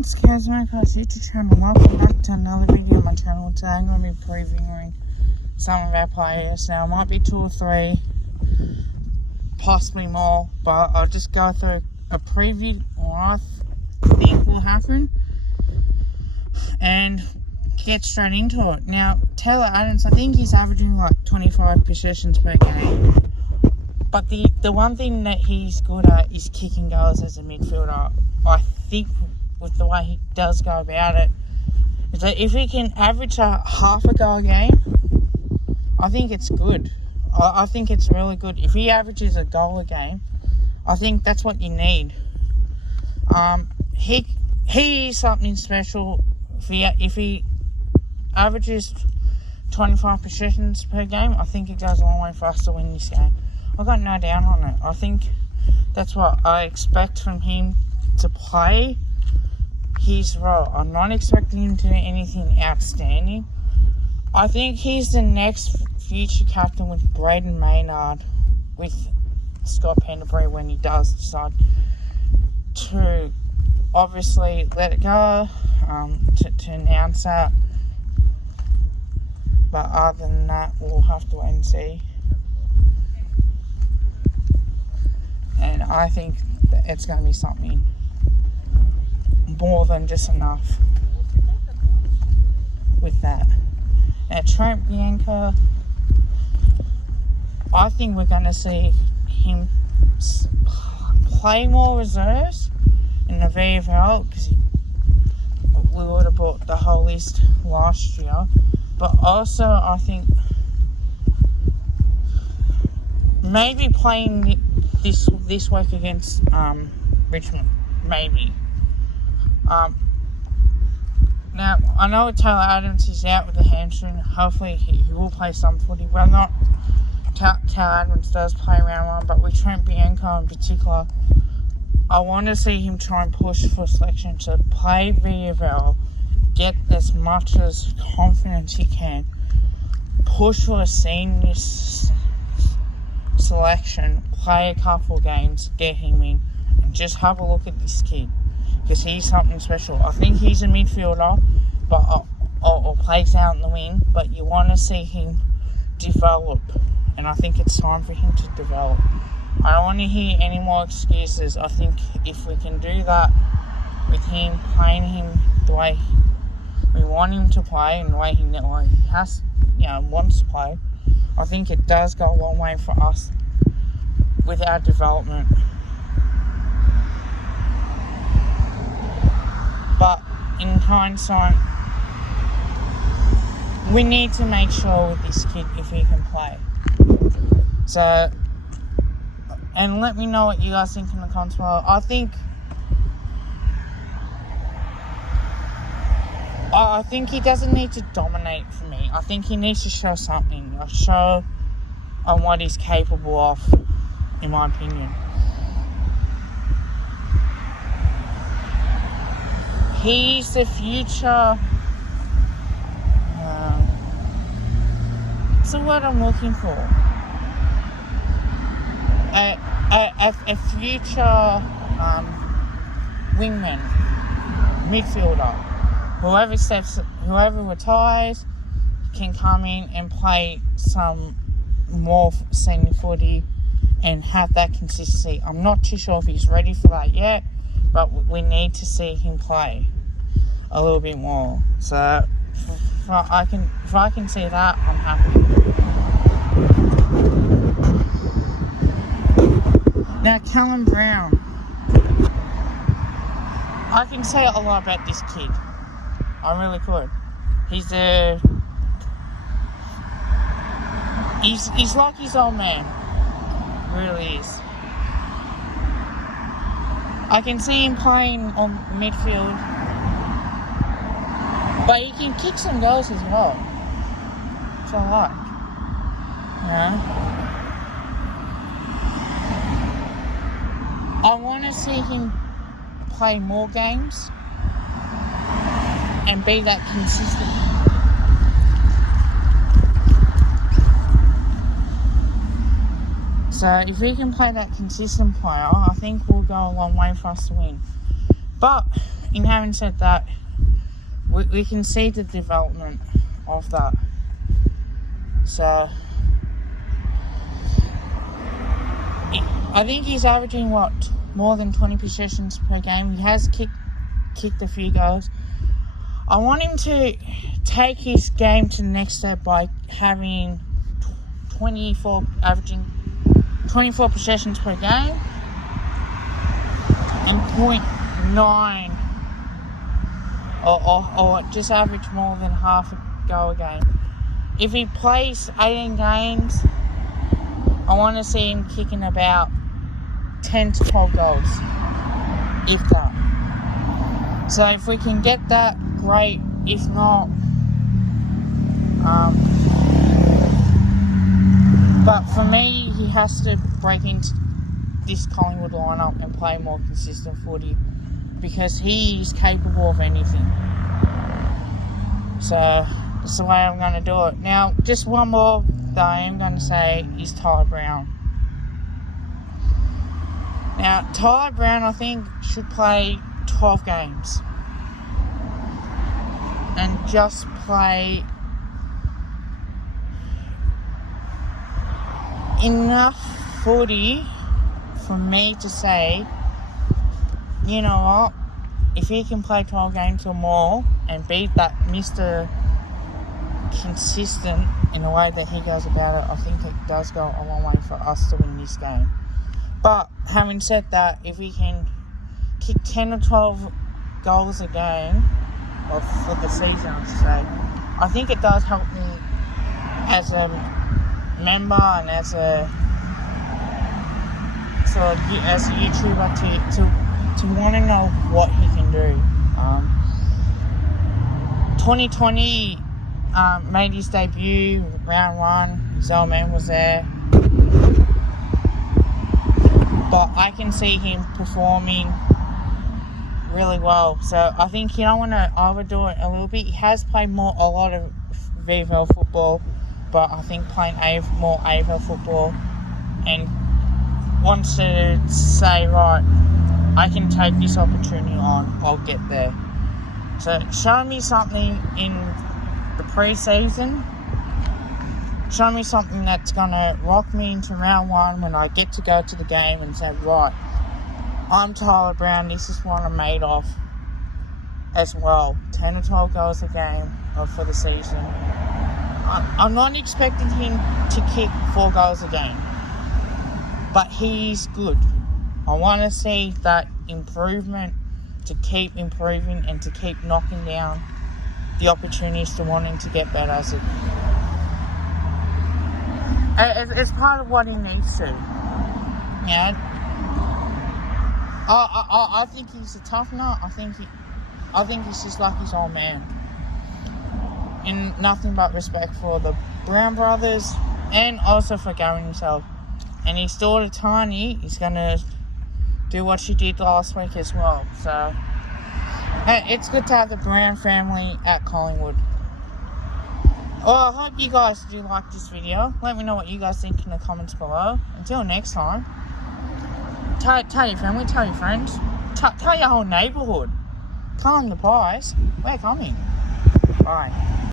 It's Callum channel. Welcome back to another video on my channel. Today I'm going to be previewing some of our players. Now, it might be 2 or 3, possibly more, but I'll just go through a preview what I think will happen and get straight into it. Now, Taylor Adams, I think he's averaging like 25 possessions per game. But the one thing that he's good at is kicking goals as a midfielder. I think with the way he does go about it, is that if he can average a half a goal a game, I think it's good. I think it's really good. If he averages a goal a game, I think that's what you need. He is something special. If he averages 25 possessions per game, I think it goes a long way for us to win this game. I've got no doubt on it. I think that's what I expect from him to play his role. I'm not expecting him to do anything outstanding. I think he's the next future captain with Braden Maynard, with Scott Penderbury when he does decide to obviously let it go, to announce that. But other than that, we'll have to wait and see. And I think that it's going to be something more than just enough with that. Now, Trent Bianca, I think we're going to see him play more reserves in the VFL, because we would have bought the whole list last year. But also, I think maybe playing this week against Richmond, maybe. Now, I know Taylor Adams is out with a hamstring. Hopefully he will play some footy. Whether or not Taylor Adams does play round 1, but with Trent Bianco in particular, I want to see him try and push for selection to play VFL, get as much as confidence he can, push for a senior selection, play a couple games, get him in, and just have a look at this kid, because he's something special. I think he's a midfielder, but or plays out in the wing, but you want to see him develop, and I think it's time for him to develop. I don't want to hear any more excuses. I think if we can do that with him, playing him the way we want him to play and the way he has, wants to play, I think it does go a long way for us with our development. But in hindsight, we need to make sure with this kid if he can play. So, and let me know what you guys think in the comments below. I think he doesn't need to dominate for me. I think he needs to show something. Show on what he's capable of, in my opinion. He's the future. What's the word I'm looking for? A future wingman, midfielder. Whoever retires can come in and play some more senior footy and have that consistency. I'm not too sure if he's ready for that yet, but we need to see him play a little bit more. So if I can see that, I'm happy. Now, Callum Brown, I can say a lot about this kid. I really could. He's like his old man. He really is. I can see him playing on midfield, but he can kick some goals as well, which I like. I want to see him play more games and be that consistent. So if we can play that consistent player, I think we'll go a long way for us to win. But in having said that, we can see the development of that. So I think he's averaging more than 20 possessions per game. He has kicked a few goals. I want him to take his game to the next step by having averaging 24 possessions per game and 0.9 or just average more than half a goal a game. If he plays 18 games, I want to see him kicking about 10 to 12 goals, if that. So if we can get that, great. If not, but for me, he has to break into this Collingwood lineup and play more consistent footy, because he is capable of anything. So that's the way I'm going to do it. Now, just one more that I am going to say is Tyler Brown. Now, Tyler Brown, I think, should play 12 games and just play enough footy for me to say, you know what, if he can play 12 games or more and be that Mr. consistent in the way that he goes about it, I think it does go a long way for us to win this game. But having said that, if he can kick 10 or 12 goals a game, or for the season I should say, I think it does help me as a member and as a YouTuber to want to know what he can do. 2020 made his debut round 1. His old man was there, but I can see him performing really well. So I think you don't want to overdo it a little bit. He has played a lot of VFL football, but I think playing more AFL football, and wants to say, right, I can take this opportunity on, I'll get there. So show me something in the pre-season, show me something that's going to rock me into round 1 when I get to go to the game and say, right, I'm Tyler Brown, this is what I'm made of as well. 10 or 12 goals a game for the season. I'm not expecting him to kick 4 goals a game, but he's good. I want to see that improvement, to keep improving and to keep knocking down the opportunities to wanting to get better as it's part of what he needs to. Yeah. I think he's a tough nut. I think he's just like his old man. In nothing but respect for the Brown brothers and also for Gary himself. And his daughter Tani is going to do what she did last week as well. So it's good to have the Brown family at Collingwood. Well, I hope you guys do like this video. Let me know what you guys think in the comments below. Until next time, tell your family, tell your friends, tell your whole neighbourhood. Calm the pies. We're coming. Bye.